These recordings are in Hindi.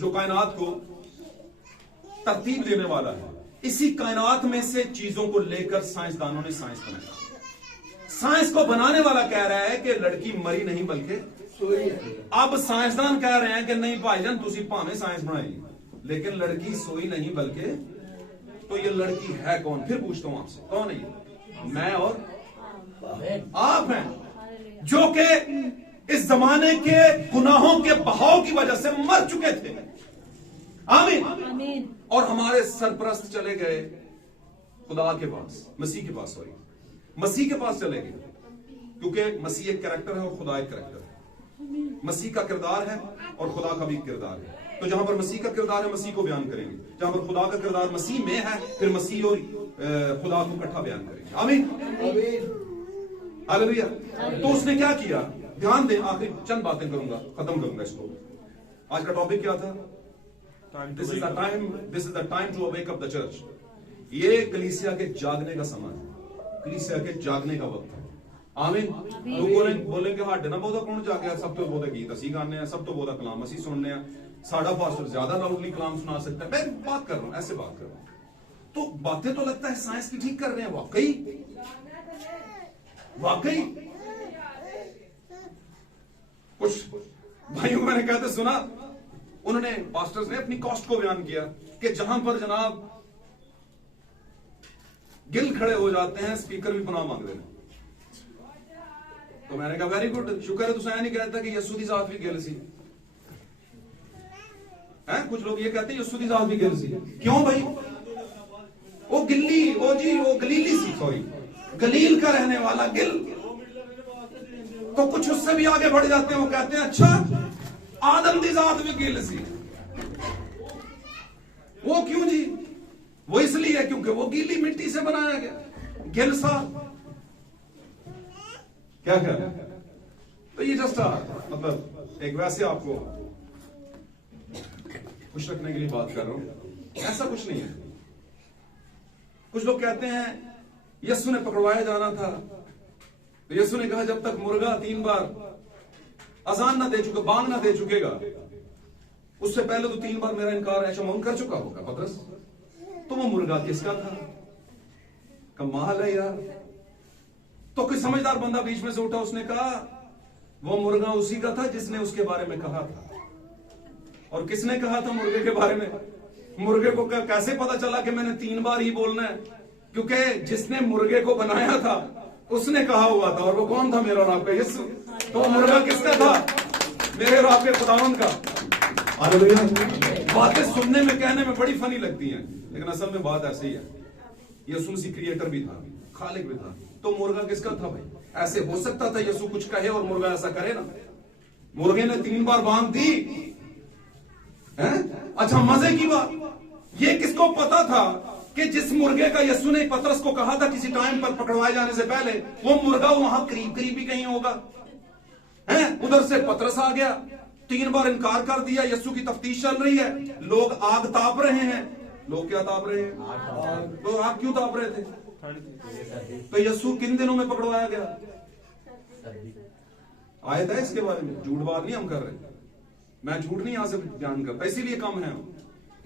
जो कायनात को तरतीब देने वाला है, इसी कायनात में से चीजों को लेकर साइंसदानों ने साइंस बनाया। साइंस को बनाने वाला कह रहा है कि लड़की मरी नहीं बल्कि सोई है। अब साइंसदान कह रहे हैं कि नहीं भाईजान तुसी भावें साइंस बनाई लेकिन लड़की सोई नहीं बल्कि, तो ये लड़की है कौन? फिर पूछता हूं आपसे, कौन है ये? मैं और आप हैं, जो कि इस जमाने के गुनाहों के बहाव की वजह से मर चुके थे। आमीन। और हमारे सरपरस्त चले गए खुदा के पास, मसीह के पास, सॉरी मसीह के पास चले गए, क्योंकि मसीह एक कैरेक्टर है और खुदा एक कैरेक्टर है। मसीह का किरदार है और खुदा का भी किरदार है। तो जहां पर मसीह का किरदार है मसीह को बयान करेंगे, जहां पर खुदा का किरदार मसीह में है फिर मसीह और खुदा को इकट्ठा बयान करेंगे। आमीन, हालेलुया। तो उसने क्या किया? ध्यान दें, आखिरी चंद बातें करूंगा, खत्म करूंगा इसको। आज का टॉपिक क्या था? This is the time to awake up the church. ये कलीसिया के जागने का समय है, कलीसिया के जागने का वक्त है। आमीन। लोग बोलेंगे हाडे ना बहुता कौन जागे, सब तो बहुत गीत असी गाने हैं, सब तो बहुत कलाम असी सुनने हैं, साड़ा पास्टर ज्यादा लाउडली कलाम सुना सकता है। मैं बात कर रहा हूं, ऐसे बात कर रहा हूं। तो बातें तो लगता है साइंस की ठीक कर रहे हैं, वाकई कुछ भाइयों मैंने कहते सुना, उन्होंने पास्टर्स ने अपनी कॉस्ट को बयान किया कि जहां पर जनाब गिल खड़े हो जाते हैं स्पीकर भी पनाह मांग रहे हैं। तो मैंने कहा वेरी गुड, शुक्र है तुम नहीं कहता कि यस्सू दी जात भी गिल सी है। कुछ लोग ये कहते हैं यस्सू दी जात भी गिल सी। क्यों भाई? वो गिल्ली, वो जी वो गलीली सी, सॉरी गलील का रहने वाला गिल। तो कुछ उससे भी आगे बढ़ जाते हैं, वो कहते हैं अच्छा आदम दी जात भी गिल सी। वो क्यों जी? वो इसलिए क्योंकि वो गीली मिट्टी से बनाया गया, गिल सा क्या। तो ये जस्ट मतलब एक वैसे आपको खुश रखने के लिए बात कर रहा हूं, ऐसा कुछ नहीं है। कुछ लोग कहते हैं यस्सु ने पकड़वाया जाना था, तो यस्सु ने कहा जब तक मुर्गा 3 बार अजान ना दे चुके, बांग ना दे चुकेगा, उससे पहले तो 3 बार मेरा इनकार ऐशमौन कर चुका होगा पतरस। तो वो मुर्गा किसका था? कमाल है यार। तो कोई समझदार बंदा बीच में से उठा, उसने कहा वो मुर्गा उसी का था जिसने उसके बारे में कहा था। और किसने कहा था मुर्गे के बारे में? मुर्गे को कैसे पता चला कि मैंने 3 बार ही बोलना है? क्योंकि जिसने मुर्गे को बनाया था उसने कहा हुआ था, और वो कौन था? मेरा और आपका यीशु। तो मुर्गा किसका था? मेरे और आपके खुदावंद का। बातें सुनने में कहने में बड़ी फनी लगती हैं, लेकिन असल में बात ऐसी है। यीशु मसीह क्रिएटर भी था, खालिक भी था। तो मुर्गा किसका था भाई? ऐसे हो सकता था यीशु कुछ कहे और मुर्गा ऐसा करे ना? मुर्गे ने 3 बार बांग दी है? अच्छा मजे की बात, ये किसको पता था कि जिस मुर्गे का यीशु ने पतरस को कहा था किसी टाइम पर पकड़वाए जाने से पहले, वो मुर्गा वहां करीब करीब ही कहीं होगा है? उधर से पतरस आ गया, 3 बार इनकार कर दिया, यीशु की तफ्तीश चल रही है, लोग आग ताप रहे हैं। लोग क्या ताप रहे हैं? तो आग क्यों ताप रहे थे? तो यीशु किन दिनों में पकड़वाया गया? आयत है इसके बारे में, झूठ बात नहीं हम कर रहे। मैं झूठ नहीं यहां से बयान करता, इसीलिए कम है,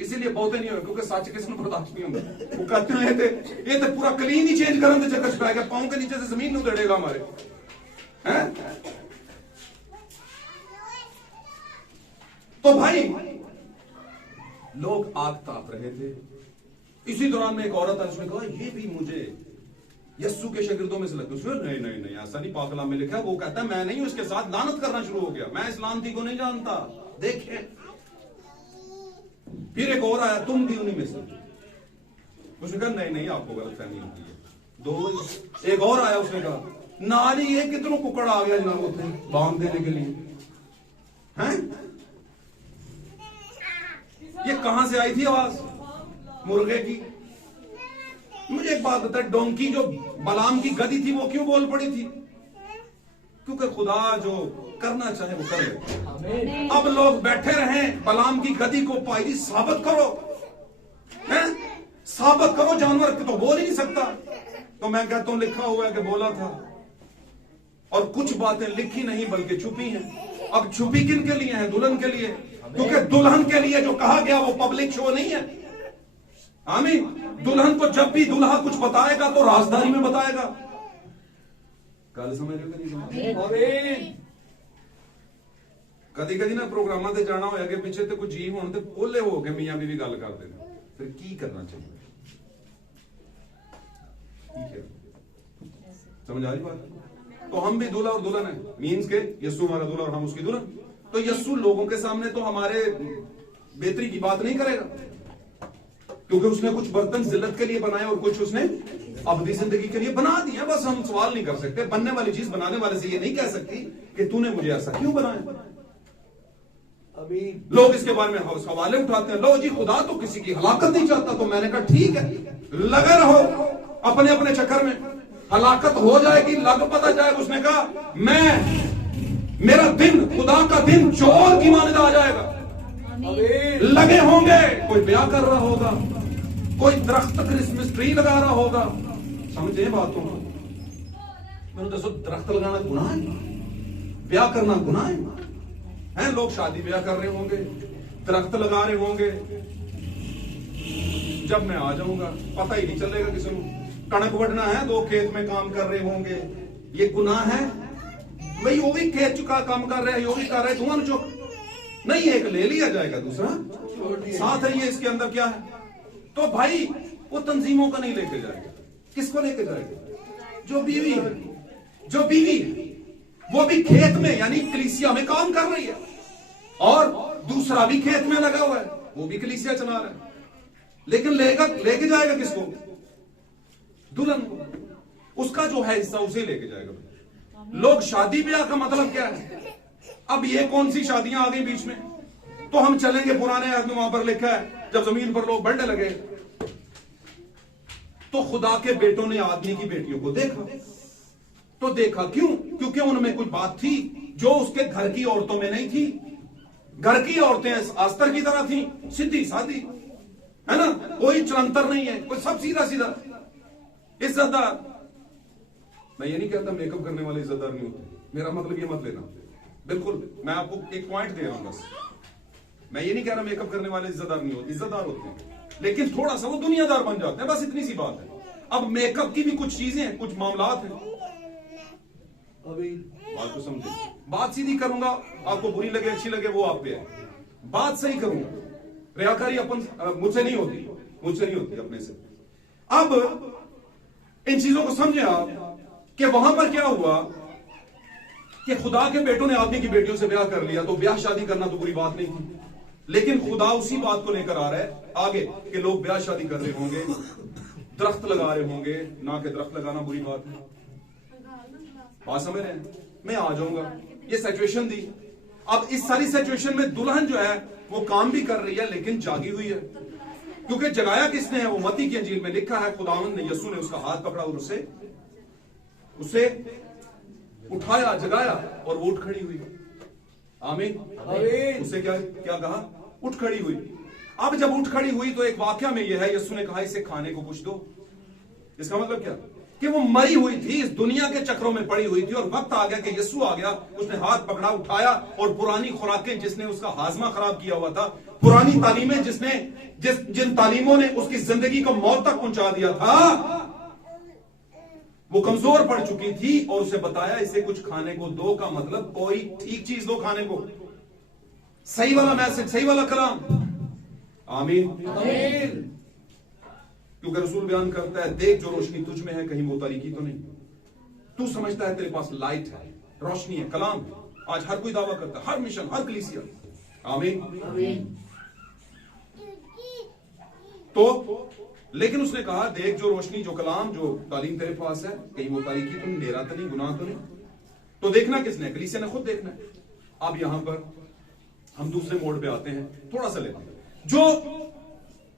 इसीलिए बहुते नहीं हो, क्योंकि सच किसी को बर्दाश्त नहीं होता। वो कहते हैं ये तो पूरा क्लीन ही चेंज करने चक्कर छुपा गया, पांव के नीचे से जमीन नहीं उधेड़ेगा हमारे हैं। तो भाई लोग आग ताप रहे थे। इसी दौरान में एक औरत है, उसने कहा ये भी मुझे यस्सु के शागिर्दों में से लगता है। नहीं नहीं नहीं, ऐसा नहीं, पाक कलाम में लिखा है। वो कहता है मैं नहीं हूं, इसके साथ लानत करना शुरू हो गया, मैं इस लानती को नहीं जानता, देखें। फिर एक और आया, तुम भी उन्हीं में से। उसने कहा नहीं नहीं, आपको गलतफहमी होती है। 2 एक और आया, उसने कहा नाली ये कितनों कुकड़ आ गया जनाब उतने बांध देने के लिए हैं? ये कहां से आई थी आवाज? मुर्गे की। मुझे एक बात बता, डोंकी जो बलाम की गधी थी वो क्यों बोल पड़ी थी? क्योंकि खुदा जो करना चाहे वो कर ले। अब लोग बैठे रहे, बलाम की गधी को पायरी साबित करो हैं? साबित करो, जानवर तो बोल ही नहीं सकता। तो मैं कहता हूं लिखा हुआ है कि बोला था, और कुछ बातें लिखी नहीं बल्कि छुपी हैं। अब छुपी किन के लिए है? दुल्हन के लिए, क्योंकि दुल्हन के लिए जो कहा गया वो पब्लिक शो नहीं है। आमीन। दुल्हन को जब भी दूल्हा कुछ बताएगा तो राजधानी में बताएगा। गल समझ रहे हो कि नहीं समझ रहे? कदी कदी ना प्रोग्रामां ते जाना होया कि पिछे ते कोई जी होने ते ओले हो के मियां बीवी गल करते हैं, फिर की करना चाहिए? ठीक है, समझ आ रही बात? तो हम भी दूल्हा और दुल्हन है, मीन्स के यस्सु हमारा दूल्हा और हम उसकी दुल्हन। तो यस्सु लोगों के सामने तो हमारे बेहतरी की बात नहीं करेगा, क्योंकि उसने कुछ बर्तन जिल्लत के लिए बनाए और कुछ उसने अबदी जिंदगी के लिए बना दिया। बस हम सवाल नहीं कर सकते, बनने वाली चीज बनाने वाले से ये नहीं कह सकती कि तूने मुझे ऐसा क्यों बनाया। अभी लोग इसके बारे में सवाले उठाते हैं, लो जी खुदा तो किसी की हलाकत नहीं चाहता। तो मैंने कहा ठीक है, लगे रहो अपने अपने चक्कर में, हलाकत हो जाएगी, लग पता जाएगा। उसने कहा मेरा दिन, खुदा का दिन चोर की मानदा आ जाएगा। लगे होंगे, कोई ब्याह कर रहा होगा, कोई दरख्त क्रिसमस ट्री लगा रहा होगा। समझे बातों को? मैंने दसो, दरख्त लगाना गुनाह है? ब्याह करना गुनाह है? लोग शादी ब्याह कर रहे होंगे, दरख्त लगा रहे होंगे। जब मैं आ जाऊंगा पता ही नहीं चलेगा किसी को। कणक वढ़ना है, दो खेत में काम कर रहे होंगे, ये गुनाह है? भाई वो भी खेत चुका काम कर रहा है, यो भी कर रहा है, धुआं चुक नहीं, एक ले लिया जाएगा, दूसरा साथ है। ये इसके अंदर क्या है? तो भाई वो तंजीमों का नहीं लेके जाएगा, किसको लेके जाएगा? जो बीवी है, जो बीवी है वो भी खेत में यानी कलीसिया में काम कर रही है, और दूसरा भी खेत में लगा हुआ है, वो भी कलीसिया चला रहा है, लेकिन लेके जाएगा किसको? दुल्हन को। उसका जो है हिस्सा उसे लेके जाएगा। लोग शादी ब्याह का मतलब क्या है? अब ये कौन सी शादियां आ गई बीच में? तो हम चलेंगे पुराने आयत में, वहां पर लिखा है जब जमीन पर लोग बढ़ने लगे तो खुदा के बेटों ने आदमी की बेटियों को देखा। तो देखा क्यों? क्योंकि उनमें कुछ बात थी जो उसके घर की औरतों में नहीं थी। घर की औरतें अस्तर की तरह थी, सीधी सादी, है ना, कोई चलंतर नहीं है, कोई सब सीधा सीधा, इज्जतदार। मैं ये नहीं कहता मेकअप करने वाले इज्जतदार नहीं होते, मेरा मतलब ये मत लेना, बिल्कुल। मैं आपको एक पॉइंट दे रहा हूं बस। मैं ये नहीं कह रहा मेकअप करने वाले इज्जतदार नहीं होते, इज्जतदार होते हैं, लेकिन थोड़ा सा वो दुनियादार बन जाते हैं, बस इतनी सी बात है। अब मेकअप की भी कुछ चीजें हैं, कुछ मामलात हैं। अभी बात को समझे, बात सीधी करूंगा, आपको बुरी लगे अच्छी लगे वो आप पे है, बात सही करूंगा। रियाकारी अपन मुझसे नहीं होती अपने से। अब इन चीजों को समझे आप कि वहां पर क्या हुआ कि खुदा के बेटों ने आदमी की बेटियों से ब्याह कर लिया। तो ब्याह शादी करना तो बुरी बात नहीं थी, लेकिन खुदा उसी बात को लेकर आ रहा है आगे कि लोग ब्याह शादी कर रहे होंगे, दरख्त लगा रहे होंगे, ना कि दरख्त लगाना बुरी बात है। बात समझ रहे हैं? मैं आ जाऊंगा, ये सिचुएशन दी। अब इस सारी सिचुएशन में दुल्हन जो है वो काम भी कर रही है, लेकिन जागी हुई है, क्योंकि जगाया किसने है? वो मत्ती की अंजील में लिखा है, खुदावंद ने, यीशु ने उसका हाथ पकड़ा और उसे उठाया, जगाया, और वो उठ खड़ी हुई। आमीन। उसे क्या कहा? उठ खड़ी हुई। अब जब उठ खड़ी हुई तो एक वाक्या में यह है, यीशु ने कहा इसे खाने को कुछ दो। इसका मतलब क्या? कि वो मरी हुई थी, इस दुनिया के चक्रों में पड़ी हुई थी, और वक्त आ गया कि यीशु आ गया, उसने हाथ पकड़ा, उठाया, और पुरानी खुराकें जिसने उसका हाजमा खराब किया हुआ था, पुरानी तालीमें जिन तालीमों ने उसकी जिंदगी को मौत तक पहुंचा दिया था, वो कमजोर पड़ चुकी थी, और उसे बताया इसे कुछ खाने को दो का मतलब कोई ठीक चीज दो खाने को, सही वाला मैसेज, सही वाला कलाम। आमीन। आमीन। क्योंकि रसूल बयान करता है, देख जो रोशनी तुझ में है कहीं वो तारीकी तो नहीं। तू समझता है तेरे पास लाइट है, रोशनी है, कलाम है। आज हर कोई दावा करता है, हर मिशन, हर कलीसिया। आमीन। तो लेकिन उसने कहा, देख जो रोशनी, जो कलाम, जो तालीम तेरे पास है, कहीं वो तारीकी तो नहीं, डेरा तो नहीं, गुनाह तो नहीं। तो देखना किसने? कलीसिया ने खुद देखना है। अब यहां पर हम दूसरे मोड़ पे आते हैं, थोड़ा सा लेते हैं। जो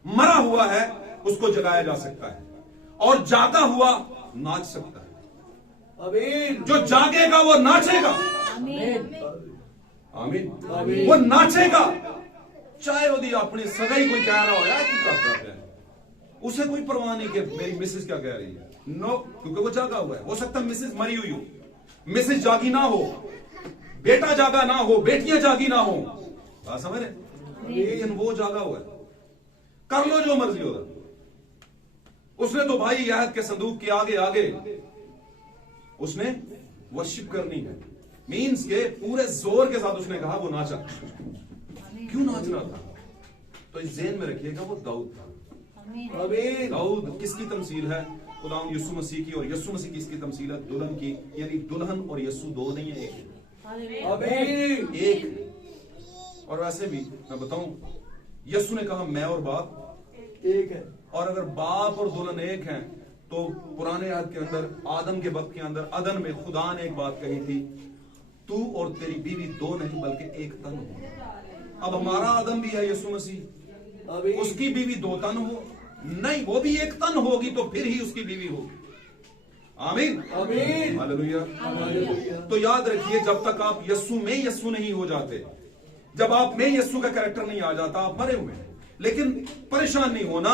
मरा हुआ है उसको जगाया जा सकता है, और जागा हुआ नाच सकता है। आमीन। जो जागेगा वो नाचेगा। आमीन। वो नाचेगा, चाहे वो अपनी सगाई कोई कह रहा हो यार की करता है, उसे कोई परवाह नहीं कि मेरी मिसेस क्या कह रही है। नो, क्योंकि वो जागा हुआ है। हो सकता है मिसेस मरी हुई हो, मिसेस जागी ना हो, बेटा जागा ना हो, बेटियां जागी ना हो, बात समझ रहे? लेकिन वो जागा हुआ है, कर लो जो मर्जी होगा। उसने तो भाई याद के संदूक के आगे आगे उसने वर्शिप करनी है, मींस के पूरे जोर के साथ उसने कहा, वो नाचा। क्यों नाच रहा था? तो इस ज़हन में रखिएगा, वो दाऊद था। दाऊद किसकी तमसील है? खुदा यीशु मसीह की। और यीशु मसीह किसकी तमसील है? दुल्हन की। यानी दुल्हन और यीशु दो नहीं है, एक। और वैसे भी मैं बताऊं, यीशु ने कहा मैं और बाप एक है। और अगर बाप और दुल्हन एक हैं, तो पुराने याद के अंदर, आदम के वक्त के अंदर, अदन में खुदा ने एक बात कही थी, तू और तेरी बीवी दो नहीं बल्कि एक तन हो। अब हमारा आदम भी है यीशु मसीह, उसकी बीवी दो तन हो नहीं, वो भी एक तन होगी, तो फिर ही उसकी बीवी होगी। आमीन, आमीन, हालेलुया। तो याद रखिए, जब तक आप यीशु में यीशु नहीं हो जाते, जब आप में यीशु का कैरेक्टर नहीं आ जाता, आप मरे हुए हैं। लेकिन परेशान नहीं होना,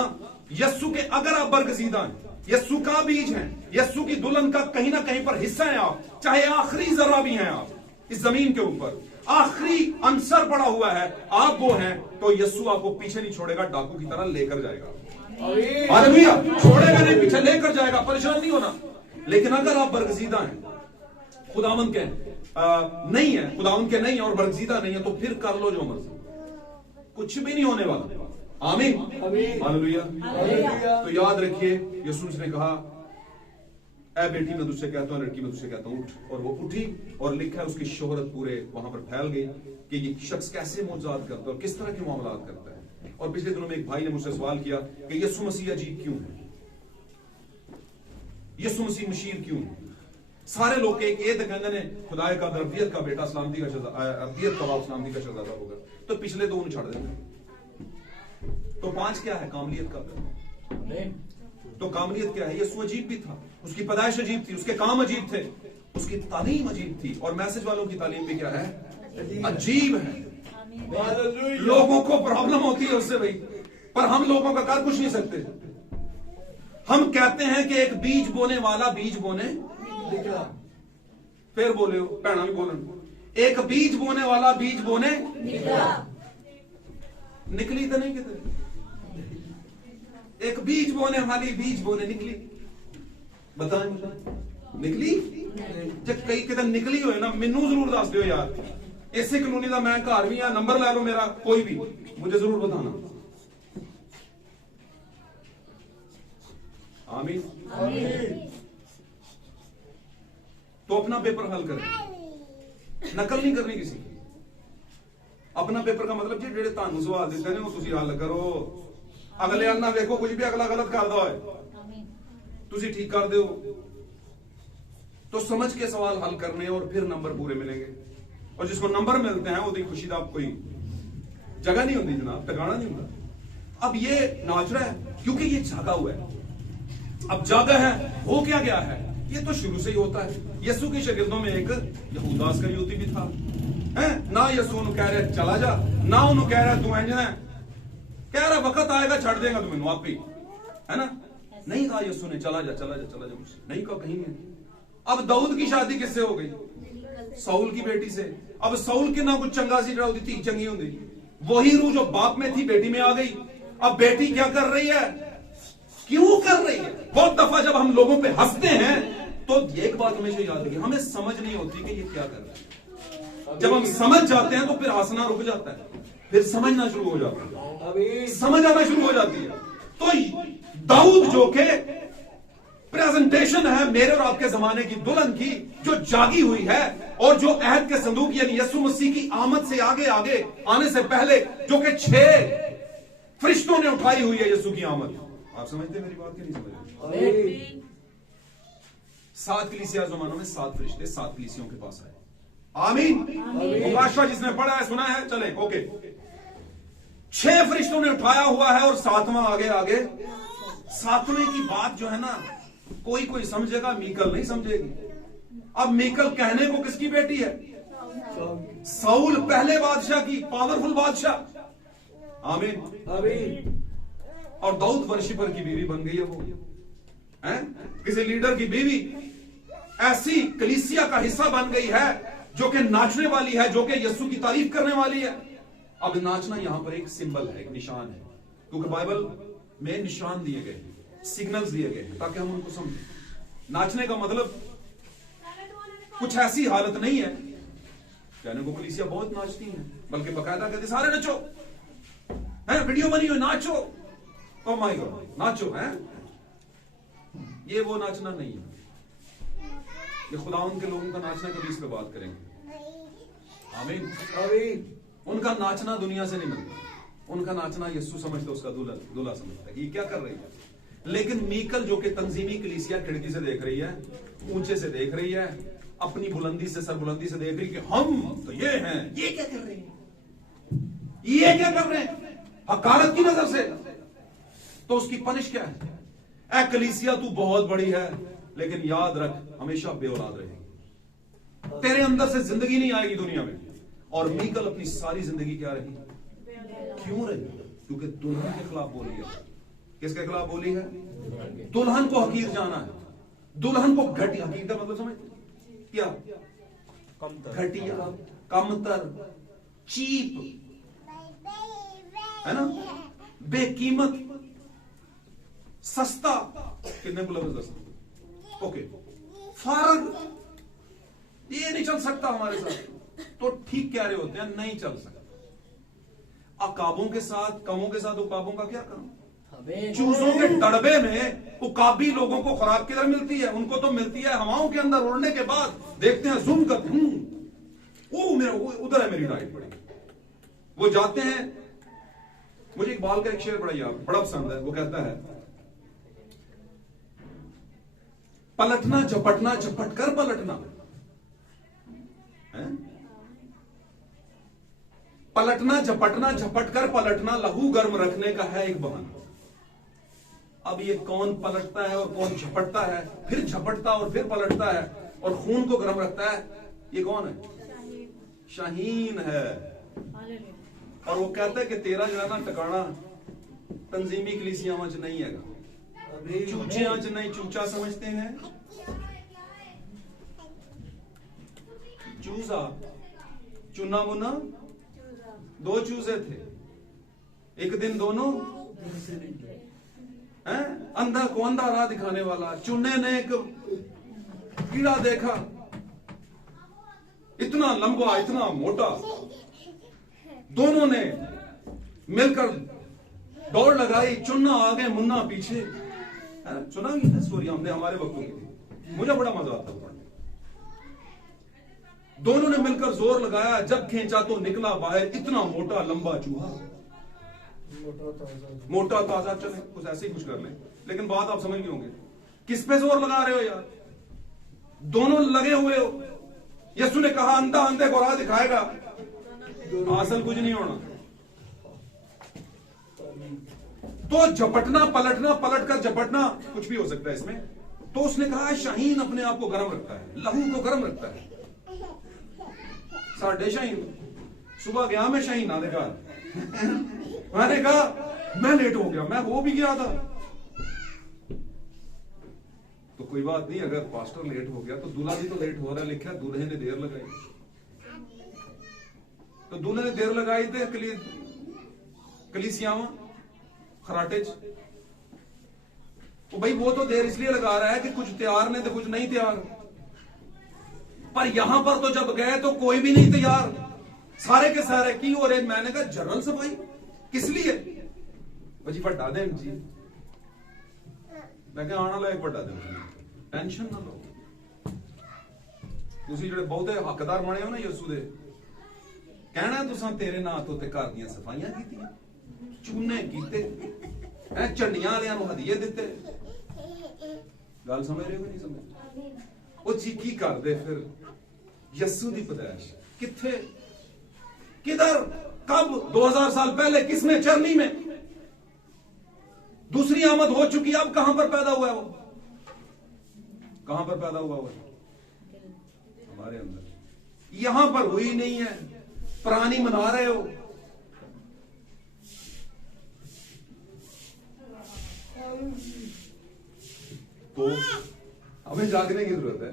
यीशु के अगर आप बरगजीदा हैं, यीशु का बीज हैं, यीशु की दुल्हन का कहीं ना कहीं पर हिस्सा है आप, चाहे आखिरी जर्रा भी हैं आप इस जमीन के ऊपर, आखिरी अंसर पड़ा हुआ है, आप वो हैं, तो यीशु आपको पीछे नहीं छोड़ेगा, डाकू की तरह लेकर जाएगा। हालेलुया, छोड़ेगा नहीं, पीछे लेकर जाएगा, परेशान नहीं होना। लेकिन अगर आप बरगजीदा हैं, खुदावंद के नहीं है, खुदावंद के नहीं है और बरगजीदा नहीं है, तो फिर कर लो जो मर्जी, कुछ भी नहीं होने वाला। आमीन, हालेलुया। तो याद रखिए, यीशु ने कहा, ऐ बेटी मैं तुझसे कहता हूं, लड़की मैं तुझसे कहता हूं, उठ। और वो उठी, और लिखा है उसकी शोहरत पूरे वहां पर फैल गई कि ये शख्स कैसे मौजूद करता है और किस तरह के मामलात करता है। और पिछले दिनों में एक भाई ने मुझसे सवाल किया कि यीशु मसीह अजीब क्यों है, यीशु मसीह मशीर क्यों है? सारे लोग एक ये कहते हैं खुदाए का रब्बियत का बेटा सलामती का रब्बियत का बाप सलामती का शहजादा होगा, तो पिछले दो छाड़ देंगे। तो पांच क्या है? कामलियत का। तो कामलियत क्या है? यीशु अजीब भी था, उसकी पैदाइश अजीब थी, उसके काम अजीब थे, उसकी तालीम अजीब थी। और मैसेज वालों की तालीम भी क्या है? अजीब है। लोगों को प्रॉब्लम होती है उससे भाई, पर हम लोगों का कर कुछ नहीं सकते। हम कहते हैं कि एक बीज बोने वाला बीज बोने निकला, फिर बोले भैना भी बोलन, एक बीज बोने वाला बीज बोने निकला, निकली तो नहीं कहते, एक बीज बोने वाली बीज बोने निकली, बताएं निकली? जब कई कहते निकली हो ना, मैनू जरूर दस दो यार, इसे कलोनी का मैं घर भी हाँ, नंबर लै लो मेरा, कोई भी मुझे जरूर बताना। आमीन। तो अपना पेपर हल करें, नकल नहीं करनी किसी की। अपना पेपर का मतलब जी जेडे तानू सवाल देते हैं वो तुसी हल करो, अगले आना देखो कुछ भी अगला गलत करता है तुसी ठीक कर दो। तो समझ के सवाल हल करने और फिर नंबर पूरे मिलेंगे। और जिसको नंबर मिलते हैं वो खुशी का कोई जगह नहीं होती जनाब, ठिकाना नहीं होता। अब ये नाच रहा है क्योंकि ये जागा हुआ है। अब जागा है, हो क्या गया है, ये तो शुरू से ही होता है। यीशु के शागिर्दों में एक यहूदा इस्करियोती भी था, है ना? यीशु उन्हें कह रहे चला जा, ना उन्हें कह रहा तू इंज है, कह रहा वक्त आएगा छड़ देगा तू मैनू आप ही, है ना? नहीं कहा यीशु ने चला जा चला जा चला जा, मुझसे नहीं कहा कहीं नहीं। अब दाऊद की शादी किससे हो गई? साउल की बेटी से। अब साउल के ना कुछ चंगा सी धी चंगी होंगी, वही रूह जो बाप में थी बेटी में आ गई। अब बेटी क्या कर रही है, क्यों कर रही है? बहुत दफा जब हम लोगों पे हंसते हैं तो एक बात हमेशा याद रखिए, हमें समझ नहीं होती कि ये क्या कर रहा है। जब हम समझ जाते हैं तो फिर हंसना रुक जाता है, फिर समझना शुरू हो जाता है, समझ आना शुरू हो जाती है। तो दाऊद जो के प्रेजेंटेशन है मेरे और आपके जमाने की दुल्हन की, जो जागी हुई है और जो अहद के संदूक यानी यीशु मसीह की आमद से आगे आगे आने से पहले जो कि 6 फरिश्तों ने उठाई हुई है यीशु की आमद। आप समझते मेरी बात कि नहीं समझते? 7 कलीसिया जमानों में 7 फरिश्ते 7 कलीसियों के पास आए। आमीन। मुबाशरा जिसने पढ़ा है सुना है, चले ओके। 6 फरिश्तों ने उठाया हुआ है और 7वां आगे आगे। 7वें की बात जो है ना, कोई कोई समझेगा, मीकल नहीं समझेगी। अब मीकल कहने को किसकी बेटी है? साउल पहले बादशाह की, पावरफुल बादशाह। आमीन आमीन। और दाऊद वर्शिपर की बीवी बन गई है वो, है किसी लीडर की बीवी, ऐसी कलीसिया का हिस्सा बन गई है जो कि नाचने वाली है, जो कि यीशु की तारीफ करने वाली है। अब नाचना यहां पर एक सिंबल है, एक निशान है, क्योंकि बाइबल में निशान दिए गए हैं, सिग्नल्स दिए गए हैं, ताकि हम उनको समझें। नाचने का मतलब कुछ ऐसी हालत नहीं है, कहने को कलीसिया बहुत नाचती है, बल्कि बकायदा कहते सारे नचो, है वीडियो बनी हो नाचो, ओ माय गॉड नाचो, है ये वो नाचना नहीं है। ये खुदावंद के लोगों का नाचना, कभी इस पे बात करेंगे। आमीन आमीन। उनका नाचना दुनिया से नहीं मिलता, उनका नाचना यीशु समझता, उसका दूल्हा समझता है। ये क्या कर रही है? लेकिन मीकल जो कि तंजीमी कलीसिया खिड़की से देख रही है, ऊंचे से देख रही है, अपनी बुलंदी से, सरबुलंदी से देख रही कि हम तो ये हैं, ये क्या कर रहे हैं, ये क्या कर रहे हैं, हकारत की नजर से। तो उसकी पनिश क्या है? ऐ कलीसिया तू बहुत बड़ी है, लेकिन याद रख हमेशा बेऔलाद रहेगी, तेरे अंदर से जिंदगी नहीं आएगी दुनिया में। और मीकल अपनी सारी जिंदगी क्या रही? क्यों रही? क्योंकि दुल्हन के खिलाफ बोली है। किसके खिलाफ बोली है? दुल्हन को हकीर जाना है, दुल्हन को घटिया, हकीर का मतलब समझ क्या? घटिया, कमतर, चीप, है ना, बेकीमत, सस्ता। कितने को लगा सस्ता? ओके, फारग, ये नहीं चल सकता हमारे साथ। तो ठीक कह रहे होते हैं, नहीं चल सकता। अकाबों के साथ, कमों के साथ उकाबों का क्या काम? चूजों के तड़बे में उकाबी लोगों को खुराक किधर मिलती है? उनको तो मिलती है हवाओं के अंदर उड़ने के बाद। देखते हैं जूम करते हैं, वो मेरा उधर है मेरी डाइट पड़ी। वो जाते हैं। मुझे इकबाल का एक शेर बड़ा पसंद है। वो कहता है, पलटना झपटना झपट कर पलटना है? पलटना झपटना झपट कर पलटना लहू गर्म रखने का है एक बहाना। अब ये कौन पलटता है और कौन झपटता है, फिर झपटता और फिर पलटता है और खून को गर्म रखता है, ये कौन है? शाहीन है। और वो कहता है कि तेरा जो है ना टकाना तंजीमी कलीसिया च नहीं है, चूचियां च नहीं, चूचा समझते हैं। चूजा, चुना मुना, दो चूजे थे, एक दिन दोनों हैं, अंधा को अंधा राह दिखाने वाला। चुन्ने ने एक कीड़ा देखा, इतना लंबा इतना मोटा, दोनों ने मिलकर दौड़ लगाई। चुन्ना आगे मुन्ना पीछे। सुना की स्टोरी हमने, हमारे वक्तों की थी, मुझे बड़ा मजा आता था। दोनों ने मिलकर जोर लगाया, जब खींचा तो निकला बाहर इतना मोटा लंबा चूहा, मोटा ताजा। चले कुछ ऐसे ही कुछ कर लें, लेकिन बात आप समझ गए होंगे। किस पे जोर लगा रहे हो यार? दोनों लगे हुए हो। यीशु ने कहा अंधा अंधे को राह दिखाएगा, हासिल कुछ नहीं होना। तो झपटना पलटना, पलट कर झपटना, कुछ भी हो सकता है इसमें। तो उसने कहा शाहीन अपने आप को गर्म रखता है, लहू को गर्म रखता है। साढ़े शाहीन सुबह गया मैं शाहीन आने का मैंने कहा मैं लेट हो गया, मैं हो भी गया था। तो कोई बात नहीं, अगर पास्टर लेट हो गया तो दूल्हा भी तो लेट हो रहा है। लिखा दूल्हे ने देर लगाई, तो दूल्हे ने देर लगाई थे कलीसियावा खराटे। तो भाई वो तो देर इसलिए लगा रहा है कि कुछ तैयार ने तो कुछ नहीं तैयार। पर यहां पर तो जब गए तो कोई भी नहीं तैयार, सारे के सारे की हो रहे। मैंने कहा जनरल सफाई किस लिए? जी ਵੱਡਾ दिन जी। मैं क्या आना एक ਵੱਡਾ दिन, टेंशन ना लो। ਤੁਸੀਂ ਜਿਹੜੇ ਬਹੁਤੇ ਹੱਕਦਾਰ ਬਣੇ ਹੋ ਨਾ ਯਿਸੂ ਦੇ, ਕਹਿਣਾ ਤੁਸੀਂ ਤੇਰੇ ਨਾਂ ਤੋਂ ਤੇ ਘਰ ਦੀਆਂ ਸਫਾਈਆਂ ਕੀਤੀਆਂ, ਚੂਨੇ ਕੀਤੇ, ਐ ਝੰਡੀਆਂ ਵਾਲਿਆਂ ਨੂੰ ਹਦੀਏ ਦਿੱਤੇ। ਗੱਲ ਸਮਝ ਰਹੇ ਹੋ ਕਿ ਨਹੀਂ ਸਮਝ? ਉਹ ਜੀ ਕੀ ਕਰਦੇ ਫਿਰ? ਯਿਸੂ ਦੀ ਪਦਾਇਸ਼ किथे, किधर, कब? 2000 साल पहले किसने चरनी में? दूसरी आमद हो चुकी, अब कहां पर पैदा हुआ है वो? कहां पर पैदा हुआ है? हमारे अंदर। यहां पर हुई नहीं है, पुरानी मना रहे हो। तो हमें जागने की जरूरत है।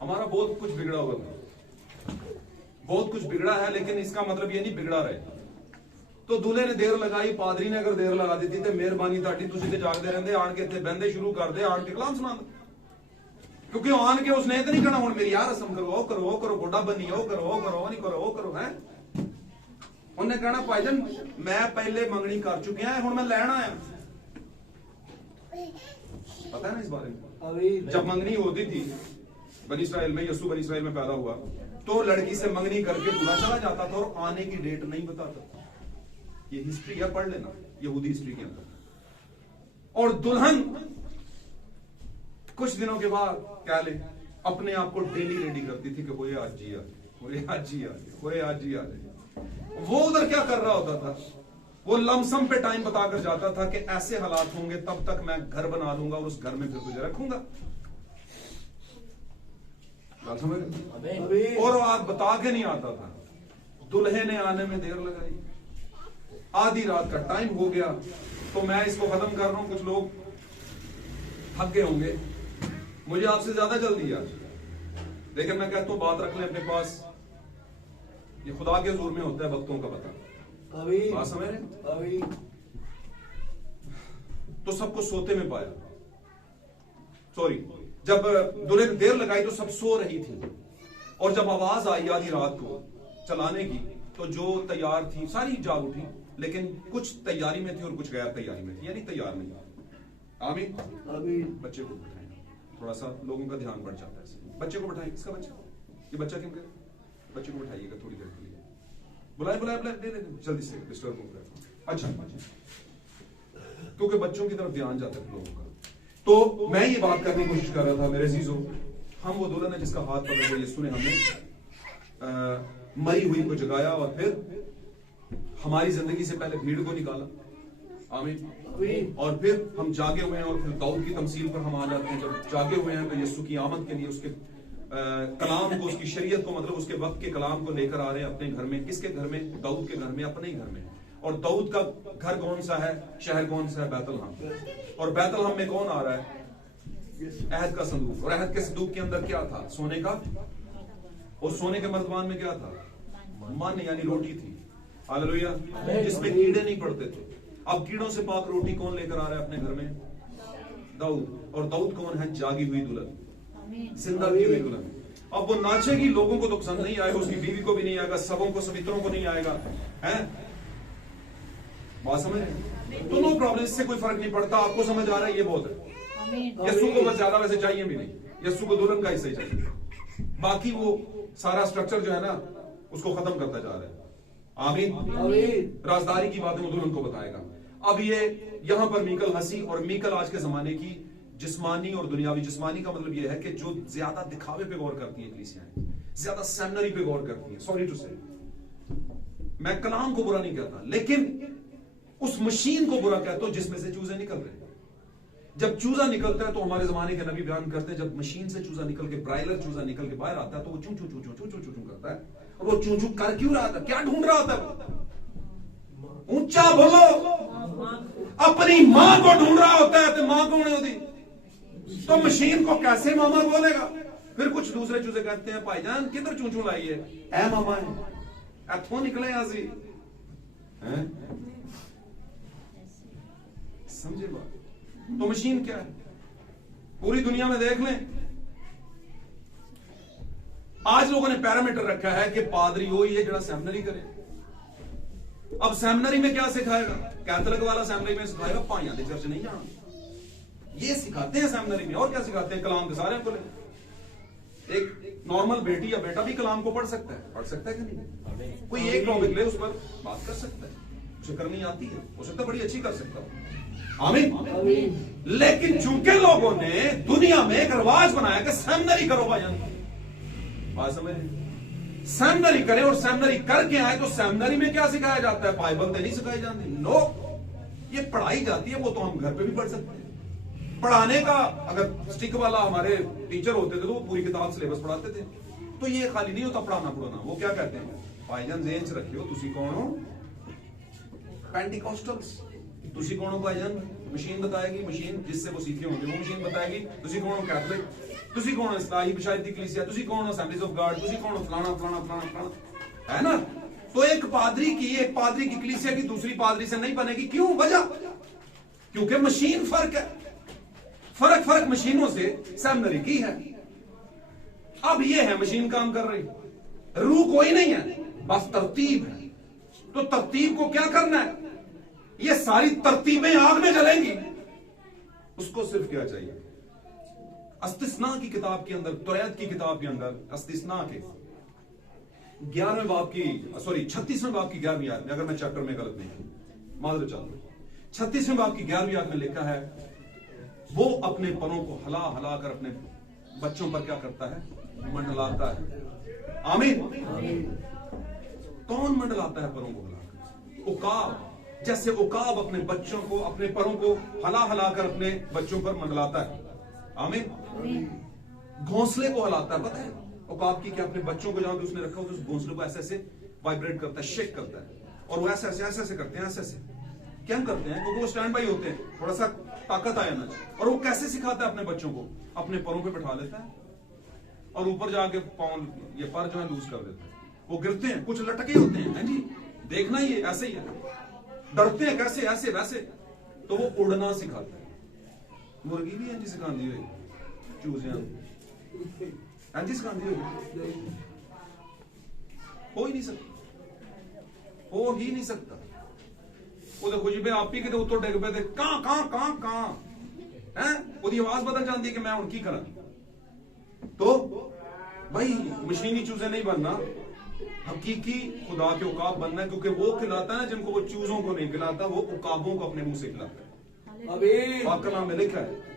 हमारा बहुत कुछ बिगड़ा हुआ था, बहुत कुछ बिगड़ा है, लेकिन इसका मतलब ये नहीं बिगड़ा रहे। तो दूल्हे ने देर लगाई, पादरी ने अगर देर लगा दी थी तो मेहरबानी ताड़ी, तुसी ते जागदे रहंदे, आन के इत्थे बहंदे शुरू कर दे, आन के कलाम सुनांदे। क्योंकि आन के उसने तो नहीं कहना हुण मेरी यार रस्म करो, ओ करो गोडा बन्नी, ओ करो, ओ करो, नहीं करो, ओ करो, है उन्हें कहना भाईजान मैं पहले मंगनी कर चुकिया है, हुण मैं लैण आया। पता है ना इस बारे में? जब मंगनी होती थी बनी इस्राइल में, यीशु बनी इस्राइल में पैदा हुआ, तो लड़की से मंगनी करके दूल्हा चला जाता था और आने की डेट नहीं बताता था। ये हिस्ट्री है, पढ़ लेना यहूदी हिस्ट्री के अंदर। और दुल्हन कुछ दिनों के बाद क्या ले अपने आप को डेली रेडी करती थी कि वो आज जी आ, वो आज जी आ, वो आज जी आ। वो उधर क्या कर रहा होता था? वो लमसम पे टाइम बताकर जाता था कि ऐसे हालात होंगे तब तक मैं घर बना लूंगा और उस घर में फिर तुझे रखूंगा। और वो आज बता के नहीं आता था। दुल्हे ने आने में देर लगाई, आधी रात का टाइम हो गया। तो मैं इसको खत्म कर रहा हूं, कुछ लोग थक गए होंगे, मुझे आपसे ज्यादा जल्दी आज, लेकिन मैं कहता हूं बात रख लें अपने पास। ये खुदा के हुजूर में होता है वक्तों का पता। बात समझ रहे? तो सबको सोते में पाया, सॉरी, जब दूल्हे ने देर लगाई तो सब सो रही थी, और जब आवाज आई आधी रात को चलाने की, तो जो तैयार थी सारी जाग उठी, लेकिन कुछ तैयारी में थी और कुछ गैर तैयारी में थी, यानी तैयार नहीं। आमीन। बच्चे को बिठाएं, थोड़ा सा लोगों का ध्यान बढ़ जाता है। बच्चे को बिठाएं, किसका बच्चा? ये बच्चा क्यों गया? बच्चे को बिठाइएगा थोड़ी देर के लिए, बुलाए दे जल्दी से, डिस्टर्ब हो। अच्छा, क्योंकि बच्चों की तरफ ध्यान जाता है लोगों का। तो मैं ये बात करने की कोशिश कर रहा था मेरे अजीजों, हम वो दुल्हन है जिसका हाथ पकड़ के यीशु ने हमें मरी हुई को जगाया और फिर हमारी जिंदगी से पहले भीड़ को निकाला। आमीन। और फिर हम जागे हुए हैं, और फिर दाऊद की तमसील पर हम आ जाते हैं। जब जागे हुए हैं तो यीशु की आमद के लिए उसके कलाम को, उसकी शरीयत को, मतलब उसके वक्त के कलाम को लेकर आ रहे हैं अपने घर में। किसके घर में? दाऊद के घर में, अपने ही घर में। और दाऊद का घर कौन सा है? शहर कौन सा है? बैतलहम। और बैतलहम में कौन आ रहा है? अहद का संदूक। और अहद के संदूक के अंदर क्या था? सोने का, और सोने के मर्तबान में क्या था? मन, यानी रोटी थी। हालेलुया, जिसमें कीड़े नहीं पड़ते थे। अब कीड़ों से पाक रोटी कौन लेकर आ रहा है अपने घर में? दाऊद। और दाऊद कौन है? जागी हुई दुल्हन, जिंदा की हुई दुल्हन। अब वो नाचेगी, लोगों को तो पसंद नहीं आएगा, उसकी बीवी को भी नहीं आएगा, सबों को, सवित्रों को नहीं आएगा, है बात समझ? तो नो प्रॉब्लम, इससे कोई फर्क नहीं पड़ता। आपको समझ आ रहा है? ये बहुत है। यीशु को बस ज्यादा वैसे चाहिए भी नहीं, यीशु को दुल्हन का हिस्सा ही चाहिए, बाकी वो सारा स्ट्रक्चर जो है ना उसको खत्म करता जा रहा है। आमीन। राजदारी की बातें वो दुल्हन को बताएगा। अब ये यहां पर मीकल हंसी, और मीकल आज के जमाने की जिस्मानी और दुनियावी। जिस्मानी का मतलब यह है कि जो ज्यादा दिखावे पे गौर करती है इक्लीसियाएं, ज्यादा सेमिनरी पे गौर करती है। सॉरी टू से, मैं कलाम को बुरा नहीं कहता, लेकिन उस मशीन को बुरा कहता हूं जिसमें से चूजे निकल रहे हैं। जब चूजा निकलता है तो हमारे जमाने के नबी बयान करते हैं, जब मशीन से चूजा निकल के, ब्रायलर चूजा निकल के बाहर आता है तो वो चू चू चू चू चू चू चू करता है। और वो चू चू कर क्यों रहा था? क्या ढूंढ रहा था? ऊंचा बोलो, अपनी मां को ढूंढ रहा होता है। तो मां कौन होती? तो मशीन को कैसे मामा बोलेगा? फिर कुछ दूसरे चूजे कहते हैं भाईजान किधर चू चू लाई है? मामा है, एथों निकले आजी, समझे बात? तो मशीन क्या है? पूरी दुनिया में देख लें, आज लोगों ने पैरामीटर रखा है कि पादरी हो ये जरा सेमिनरी करे। अब सेमिनरी में क्या सिखाएगा? कैथोलिक वाला सेमिनरी में सिखाएगा भाइयों के चर्च नहीं जाना, ये सिखाते हैं सेमिनरी में। और क्या सिखाते हैं? कलाम के सारे को ले। एक नॉर्मल बेटी या बेटा भी कलाम को पढ़ सकता है कि नहीं? कोई एक टॉपिक ले, उस पर बात कर सकता है, उसे करनी आती है, हो सकता है बड़ी अच्छी कर सकता है। आमीन। लेकिन चूंकि लोगों ने दुनिया में एक रिवाज बनाया कि सेमिनरी करो भाईजान, बात समझ? सेमिनरी करें, और सेमिनरी करके आए तो सेमिनरी में क्या सिखाया जाता है? बाइबल नहीं सिखाई जाती, नो, ये पढ़ाई जाती है। वो तो हम घर पे भी पढ़ सकते हैं। पढ़ाने का अगर स्टिक वाला हमारे टीचर होते थे तो वो पूरी किताब सिलेबस पढ़ाते थे। तो ये खाली नहीं होता पढ़ाना पढ़ाना। वो क्या कहते हैं? भाईजान जेन च रखियो, तुसी कौन हो? पेंटिकॉस्टल्स। तुसी कौन हो भाईजान? मशीन बताएगी, मशीन जिससे वो सीखे होंगे वो मशीन बताएगी। तुसी कौन हो? कैथोलिक। तुसी कौन हो इस्लाही बिशायती कलीसिया, तुसी कौन हो असेंबलीज ऑफ गॉड, तुसी कौन हो फलाना फलाना फलाना फलाना, है ना। तो एक पादरी की कलीसिया की दूसरी पादरी से नहीं बनेगी। क्यों? वजह क्योंकि मशीन फर्क है। फर्क मशीनों से सेमिनरी की है। अब ये है मशीन काम कर रही, रूह कोई नहीं है, बस तरतीब है। तो तरतीब को क्या करना है? ये सारी तरतीबें आग में जलेंगी। उसको सिर्फ क्या चाहिए? अस्तिस्ना की किताब के अंदर, तुरैत की किताब के अंदर अस्तिस्ना के 11वें बाब की 36वें बाब की 11वीं आयत में, अगर मैं चैप्टर में गलत नहीं हूं, माजर चाहता हूं, 36वें बाब की 11वीं आयत में लिखा है, वो अपने परों को हला हला कर अपने बच्चों पर क्या करता है? मंडलाता है। आमीन। कौन मंडलाता है परों को हिलाकर? उकाब। जैसे उकाब अपने बच्चों को, अपने परों को हला हला कर अपने बच्चों पर मंडलाता है। आमीन। घोंसले को हिलाता है, पता है उकाब की, क्या अपने बच्चों को जहां पे उसने रखा हो तो उस घोंसले को ऐसे ऐसे वाइब्रेट करता है, शेक करता है, और वो ऐसे ऐसे करते हैं, ऐसे क्या करते हैं? क्योंकि वो स्टैंड बाई होते हैं, थोड़ा सा ताकत आया ना। और वो कैसे सिखाता है अपने बच्चों को? अपने परों पे बैठा लेता है और ऊपर जाके पाँव, ये पर जो है लूज कर देता है। वो गिरते हैं, कुछ लटके होते हैं जी, देखना ही ऐसे ही है, डरते हैं कैसे, ऐसे वैसे। तो वो उड़ना सिखाता है। मुर्गी भी ऐसी सिखाती हुई, चूजियां ऐसी सिखाती हुई, हो ही नहीं सकता, हो ही नहीं सकता। वो देखो जी, आप ही के उत्तर डिग पे कहां है, ਉਹਦੀ आवाज बदल जाती है कि मैं उनकी करा। तो भाई मशीनी चूजे नहीं बनना, हकीकी खुदा के उकाब बनना है, क्योंकि वो खिलाता है जिनको वो चूजों को नहीं खिलाता, वो उकाबों को अपने मुंह से खिलाता है। पाक कलाम में लिखा है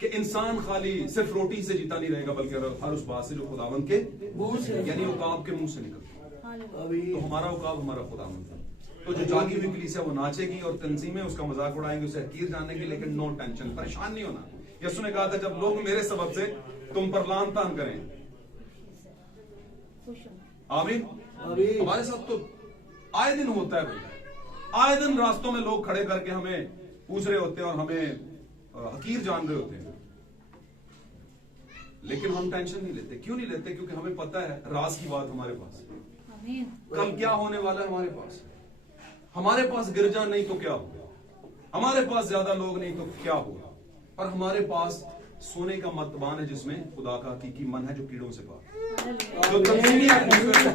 कि इंसान खाली सिर्फ रोटी से जीता नहीं रहेगा, बल्कि हर उस बात से जो खुदावंद के मुंह से, यानी उकाब के मुंह से निकलता। तो हमारा उकाब हमारा खुदावंद है। तो जो जागी हुई कलीसिया वो नाचेगी और तंजीमें उसका मजाक उड़ाएंगे, उसे हकीर जानेंगे, लेकिन नो टेंशन, परेशान नहीं होना। यीशु ने कहा था, जब लोग मेरे सबब से तुम पर लान तान करें। आमीन। हमारे साथ तो आए दिन होता है भाई, आए दिन रास्तों में लोग खड़े करके हमें पूछ रहे होते हैं और हमें हकीर जान रहे होते हैं, लेकिन हम टेंशन नहीं लेते। क्यों नहीं लेते? क्योंकि हमें पता है राज की बात हमारे पास, कल क्या होने वाला है हमारे पास। हमारे पास गिरजा नहीं तो क्या होगा, हमारे पास ज्यादा लोग नहीं तो क्या होगा, और हमारे पास सोने का मतबान है जिसमें खुदा का हकीकी मन है, जो कीड़ों से पार, जो तंजीमी एटमॉस्फेयर से।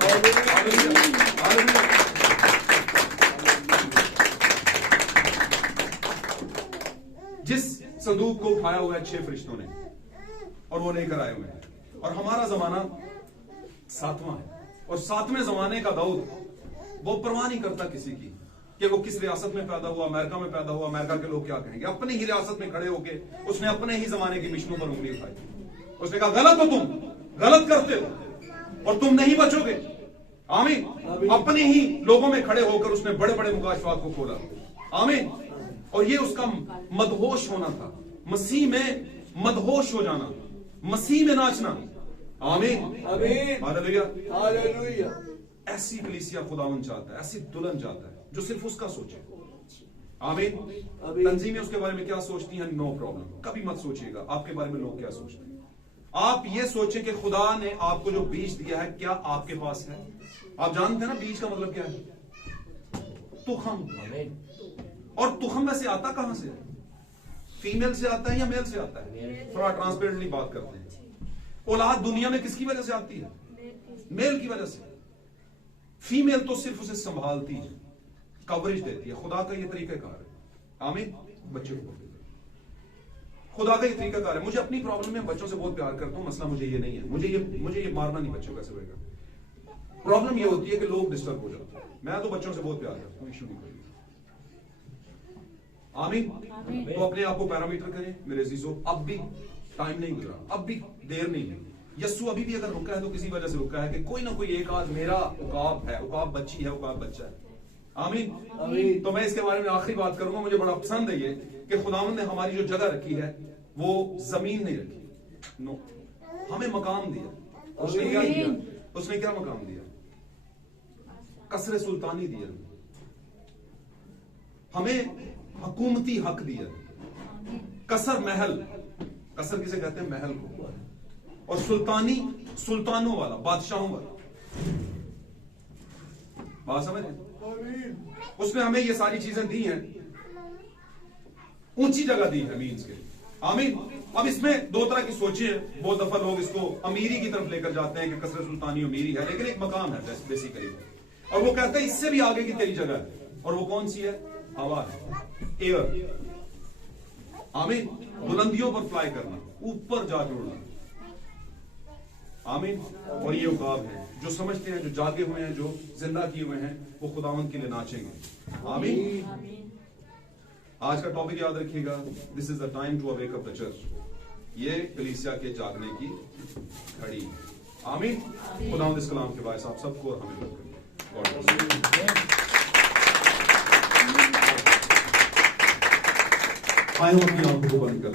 जिस संदूक को उठाया हुआ है 6 फरिश्तों ने और वो लेकर आए हुए हैं, और हमारा जमाना 7वां है, और 7वें जमाने का दाऊद वो परवाह नहीं करता किसी की कि वो किस रियासत में पैदा हुआ, अमेरिका में पैदा हुआ, अमेरिका के लोग क्या कहेंगे। अपनी ही रियासत में खड़े होके उसने अपने ही जमाने की मिशनों पर उंगली उठाई। उसने कहा, गलत हो तुम, गलत करते हो और तुम नहीं बचोगे। आमीन। अपने ही लोगों में खड़े होकर उसने बड़े बड़े मुकाशफात को खोला। आमीन। और ये उसका मदहोश होना था, मसीह में मदहोश हो जाना, मसीह में नाचना। आमीन। Hallelujah, hallelujah. ऐसी कलीसिया खुदावन चाहता है, ऐसी दुल्हन चाहता है जो सिर्फ उसका सोचे। आमीन। तंजीमें उसके बारे में क्या सोचती हैं, नो प्रॉब्लम, कभी मत सोचिएगा आपके बारे में लोग क्या सोचते हैं। आप ये सोचें कि खुदा ने आपको जो बीज दिया है क्या आपके पास है। आप जानते हैं ना बीज का मतलब क्या है? तुखम। और तुखम में से आता कहां से है? फीमेल से आता है या मेल से आता है? थोड़ा ट्रांसपेरेंटली बात करते हैं। औलाद दुनिया में किसकी वजह से आती है? मेल की वजह से। फीमेल तो सिर्फ उसे संभालती है, कवरेज देती है। खुदा का ये तरीकाकार है। आमीन। बच्चों को खुदा का ये तरीकाकार है। मुझे अपनी प्रॉब्लम में बच्चों से बहुत प्यार करता हूं, मसला मुझे ये नहीं है, मुझे ये मारना नहीं बच्चों का सवेगा। प्रॉब्लम ये होती है कि लोग डिस्टर्ब हो जाते हैं। मैं तो बच्चों से बहुत प्यार करता हूं, इशू नहीं कोई। आमीन। तो अपने आप को पैरामीटर करें मेरे अजीजों। अब भी टाइम नहीं गुजरा, अब भी देर नहीं है। यस्सु अभी भी अगर रुका है तो किसी वजह से रुका है कि कोई ना कोई एक आध मेरा उकाब है, उकाब बच्ची है, उकाब बच्चा है। आमीन। तो मैं इसके बारे में आखिरी बात करूंगा। मुझे बड़ा पसंद है ये कि खुदावंद ने हमारी जो जगह रखी है वो जमीन नहीं रखी, नो, हमें मकाम दिया। उसने क्या दिया? उसने क्या मकाम दिया? कसरे सुल्तानी दिया, हमें हुकूमती हक दिया, कसर महल, कसर किसे कहते हैं? महल को। और सुल्तानी, सुल्तानों वाला, बादशाहों वाला। बात समझ रहे? उसने हमें ये सारी चीजें दी हैं, ऊंची जगह दी है मीन्स के। आमीन। अब इसमें दो तरह की सोचें हैं। बहुत दफा लोग इसको अमीरी की तरफ लेकर जाते हैं कि कसरत सुल्तानी अमीरी है, लेकिन एक मकाम है बेसिकली, और वो कहते हैं इससे भी आगे की तेरी जगह है, और वो कौन सी है? हवा है, एयर। आमीन। बुलंदियों पर फ्लाई करना, ऊपर जाके उड़ना। आमीन। और ये उकाब है जो समझते हैं, जो जागे हुए हैं, जो जिंदा किए हुए हैं, वो खुदावंद के लिए नाचेंगे। आमीन। आज का टॉपिक याद रखिएगा, this is the time to awake up the church. ये कलीसिया के जागने की घड़ी। आमीन। खुदावंद इस कलाम के बायस आप सबको और हमें बरकत दे। आए हो अपनी आंखों को बंद कर।